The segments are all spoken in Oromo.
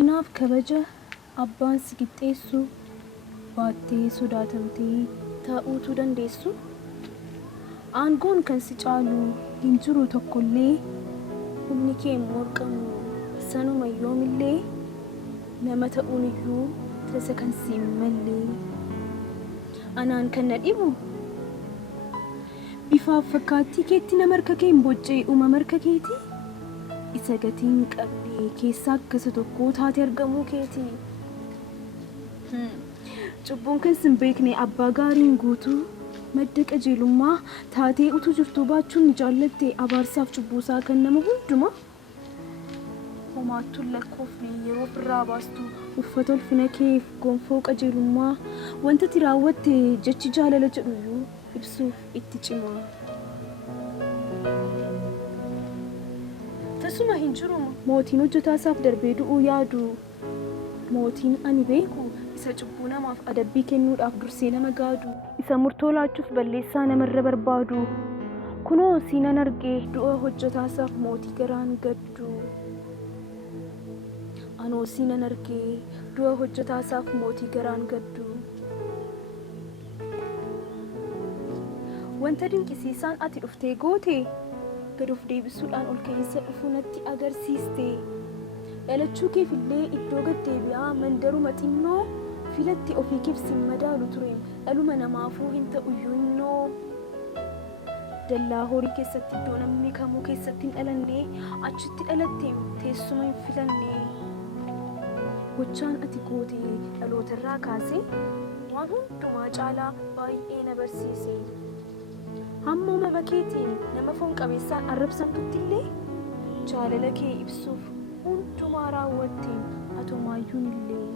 ulfinaaf kabaja abbaan si qixxeessu baattee sodaatamtee taa'uutu dandeessu. Aangoon kan si caalu hin jiru tokkollee, humni kee morqamu sanuma yoomillee, nama ta'uun iyyuu tasa kan si hin mallee. Anaan kan na dhibu bifaaf fakkaattii keetti nama harka kee hin boccee uumama harka keeti. Isa gatiin qabne keessaa akkasa tokko taate argamuu keeti. Cubbuun kan sin beekne abbaa gaariin guutuu madda qajeelummaa taatee utuu jirtuu baachuun ni jaallatte abaarsaaf cubbuusaa kan nama hundumaa. Homaattuun lakkoofne yeroo ofirraa baastu uffata ulfina keef gonfoo qajeelummaa wanta ati raawwatte jechi jaalala jedhuyyuu ibsuuf itti cima. Tasuma hin jiru mootiin hojjetaa isaaf darbee du'uu yaadu. Mootiin ani beeku isa cubbuu namaaf adabbii kennuudhaaf dursee nama gaadu, isa murtoo laachuuf balleessaa namarra barbaadu. Kunoo siinan argee du'a hojjetaa isaaf mootii garaan gaddu. Anoo siinan argee du'a hojjetaa isaaf mootii garaan gaddu. Wanta dinqisiisaan ati dhuftee goote gad of deebisuudhaan ol keessa dhufuu natti agarsiiste. Dhalachuu keef illee iddoo gad deebi'aa mandaruma xinnoo filatti ofii keef sin madaalu ture dhaluma namaafuu hin ta'uyyuu innoo. Dallaa horii keessatti iddoo namni kamuu keessatti hin dhalanne achitti dhalatte teessuma hin filanne. Gochaan ati goote dhalootarraa kaasee waan hundumaa caalaa baay'ee na barsiise. Hamma uumama keetiin nama foon qabeessaan arrabsamtutti illee jaalala kee ibsuuf hundumaa raawwatteen atomaayyuun illee.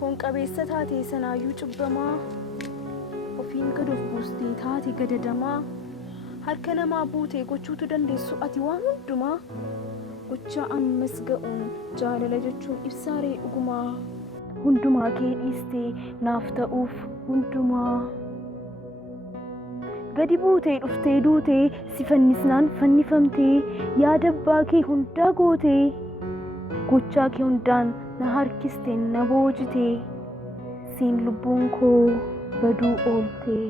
Foon qabeessa taate sanaayyuu cubbamaa, ofiin gad of buustee taate gadadamaa, harka namaa buutee gochuutu dandeessu ati waan hundumaa. Gochaa ammas ga'uun jaalala jechuun ibsaaree dhugumaa. Hundumaa kee dhiistee naaf ta'uuf hundumaa. Gadi buutee dhuftee duutee si fannisnaan fannifamtee yaada abbaa kee hundaa gootee gochaa kee hundaan na harkistee na boojitee siin lubbuun koo baduu ooltee.